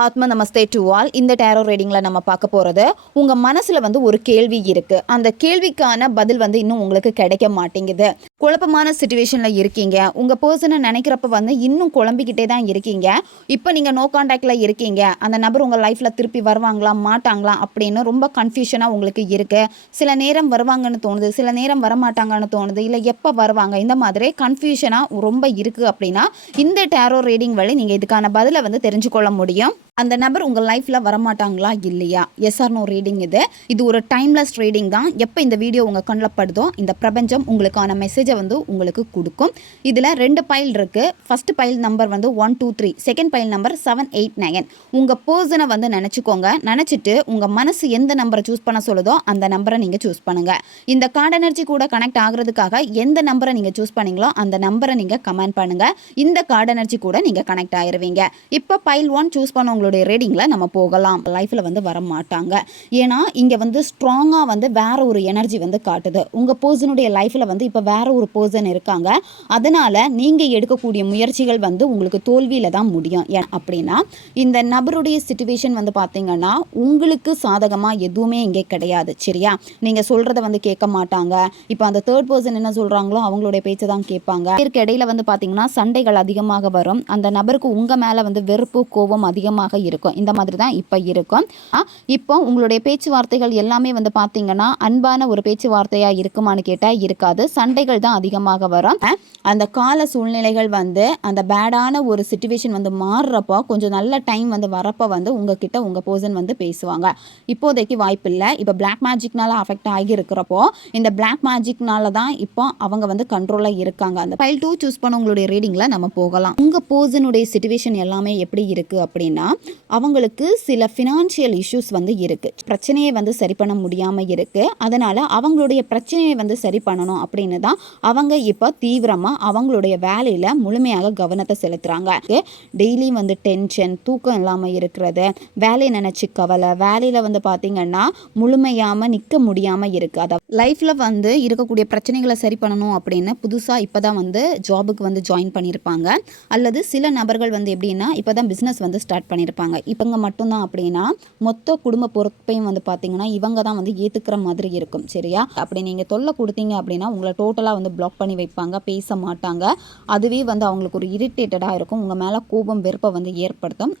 ஆத்ம நமஸ்தே to all. இந்த tarot ரீடிங்கில் நம்ம பார்க்க போகிறது, உங்கள் மனசில் வந்து ஒரு கேள்வி இருக்குது. அந்த கேள்விக்கான பதில் வந்து இன்னும் உங்களுக்கு கிடைக்க மாட்டேங்குது. குழப்பமான சுச்சுவேஷனில் இருக்கீங்க. உங்கள் பர்சனை நினைக்கிறப்ப வந்து இன்னும் குழம்பிக்கிட்டே தான் இருக்கீங்க. இப்போ நீங்கள் நோ கான்டாக்டில் இருக்கீங்க. அந்த நபர் உங்கள் லைஃப்பில் திருப்பி வருவாங்களா மாட்டாங்களா அப்படின்னு ரொம்ப கன்ஃபியூஷனாக உங்களுக்கு இருக்குது. சில நேரம் வருவாங்கன்னு தோணுது, சில நேரம் வரமாட்டாங்கன்னு தோணுது, இல்லை எப்போ வருவாங்க, இந்த மாதிரி கன்ஃபியூஷனாக ரொம்ப இருக்குது. அப்படின்னா இந்த டேரோ ரீடிங் வழி நீங்கள் இதுக்கான பதிலை வந்து தெரிஞ்சுக்கொள்ள முடியும். அந்த நபர் உங்கள் லைஃப்பில் வரமாட்டாங்களா இல்லையா? எஸ் ஆர் நோ ரீடிங் இது ஒரு டைம்லெஸ் ரீடிங் தான். எப்போ இந்த வீடியோ உங்கள் கண்ணில் படுதோ இந்த பிரபஞ்சம் உங்களுக்கான மெசேஜை வந்து உங்களுக்கு கொடுக்கும். இதில் 2 பைல் இருக்குது. ஃபஸ்ட் பைல் நம்பர் வந்து 1 2 3, செகண்ட் பைல் நம்பர் 7 8 9. உங்கள் பர்சனை வந்து நினச்சிக்கோங்க. நினச்சிட்டு உங்கள் மனசு எந்த நம்பரை சூஸ் பண்ண சொல்லுதோ அந்த நம்பரை நீங்கள் சூஸ் பண்ணுங்கள். இந்த கார்டு எனர்ஜி கூட கனெக்ட் ஆகிறதுக்காக எந்த நம்பரை நீங்கள் சூஸ் பண்ணீங்களோ அந்த நம்பரை நீங்கள் கமெண்ட் பண்ணுங்கள். இந்த கார்டு எனர்ஜி கூட நீங்கள் கனெக்ட் ஆகிருவீங்க. இப்போ பைல் 1 சூஸ் பண்ண உங்களுடைய ரீடிங்கில் நம்ம போகலாம். லைஃப்பில் வந்து வர மாட்டாங்க. ஏன்னா இங்கே வந்து ஸ்ட்ராங்காக வந்து வேற ஒரு எனர்ஜி வந்து காட்டுது. உங்கள் பர்சனுடைய லைஃப்பில் வந்து இப்போ வேற ஒரு பர்சன் இருக்காங்க. அதனால் நீங்கள் எடுக்கக்கூடிய முயற்சிகள் வந்து உங்களுக்கு தோல்வியில் தான் முடியும். அப்படின்னா இந்த நபருடைய சிச்சுவேஷன் வந்து பார்த்தீங்கன்னா உங்களுக்கு சாதகமாக எதுவுமே இங்கே கிடையாது. சரியா? நீங்கள் சொல்கிறத வந்து கேட்க மாட்டாங்க. இப்போ அந்த தேர்ட் பர்சன் என்ன சொல்கிறாங்களோ அவங்களுடைய பேச்சை தான் கேட்பாங்க. இதற்கு இடையில வந்து பார்த்தீங்கன்னா சண்டைகள் அதிகமாக வரும். அந்த நபருக்கு உங்கள் மேலே வந்து வெறுப்பு கோபம் அதிகமாக இருக்கும். இந்த மாதிரி தான் இப்போ இருக்கும். இப்போ உங்களுடைய பேச்சுவார்த்தைகள் எல்லாமே வந்து பார்த்தீங்கன்னா அன்பான ஒரு பேச்சுவார்த்தையாக இருக்குமான்னு கேட்டால் இருக்காது. சண்டைகள் தான் அதிகமாக வரும். அந்த கால சூழ்நிலைகள் வந்து அந்த பேடான ஒரு சிச்சுவேஷன் வந்து மாறுறப்போ கொஞ்சம் நல்ல டைம் வந்து வரப்போ வந்து உங்ககிட்ட உங்கள் பர்சன் வந்து பேசுவாங்க. இப்போதைக்கு வாய்ப்பு இல்லை. இப்போ பிளாக் மேஜிக்னால அஃபெக்ட் ஆகி இருக்கிறப்போ இந்த பிளாக் மேஜிக்னால தான் இப்போ அவங்க வந்து கண்ட்ரோலாக இருக்காங்க. அந்த ஃபைல் 2 சூஸ் பண்ண உங்களுடைய ரீடிங்கில் நம்ம போகலாம். உங்கள் பர்சனுடைய சிச்சுவேஷன் எல்லாமே எப்படி இருக்குது அப்படின்னா அவங்களுக்கு சில ஃபினான்ஷியல் இஷ்யூஸ் வந்து இருக்குது. பிரச்சனையை வந்து சரி பண்ண முடியாமல் இருக்குது. அதனால் அவங்களுடைய பிரச்சனையை வந்து சரி பண்ணணும் அப்படின்னு தான் அவங்க இப்போ தீவிரமாக அவங்களுடைய வேலையில் முழுமையாக கவனத்தை செலுத்துகிறாங்க. டெய்லியும் வந்து டென்ஷன், தூக்கம் இல்லாமல் இருக்கிறது, வேலையை நினச்சி கவலை, வேலையில் வந்து பார்த்திங்கன்னா முழுமையாமல் நிற்க முடியாமல் இருக்குது. அதை லைஃப்பில் வந்து இருக்கக்கூடிய பிரச்சனைகளை சரி பண்ணணும் அப்படின்னு புதுசாக இப்போ தான் வந்து ஜாபுக்கு வந்து ஜாயின் பண்ணியிருப்பாங்க. அல்லது சில நபர்கள் வந்து எப்படின்னா இப்போ தான் பிஸ்னஸ் வந்து ஸ்டார்ட் பண்ணியிருப்பாங்க. இவங்க மட்டும்தான் அப்படின்னா மொத்த குடும்ப பொறுப்பையும் வந்து பார்த்தீங்கன்னா இவங்க தான் வந்து ஏற்றுக்கிற மாதிரி இருக்கும். சரியா? அப்படி நீங்கள் தொல்லை கொடுத்தீங்க அப்படின்னா உங்களை டோட்டலாக வந்து பிளாக் பண்ணி வைப்பாங்க, பேச மாட்டாங்க. அதுவே வந்து அவங்களுக்கு ஒரு இரிட்டேட்டடாக இருக்கும். உங்கள் மேலே கோபம் வெறுப்பை வந்து ஏற்படுத்தும்.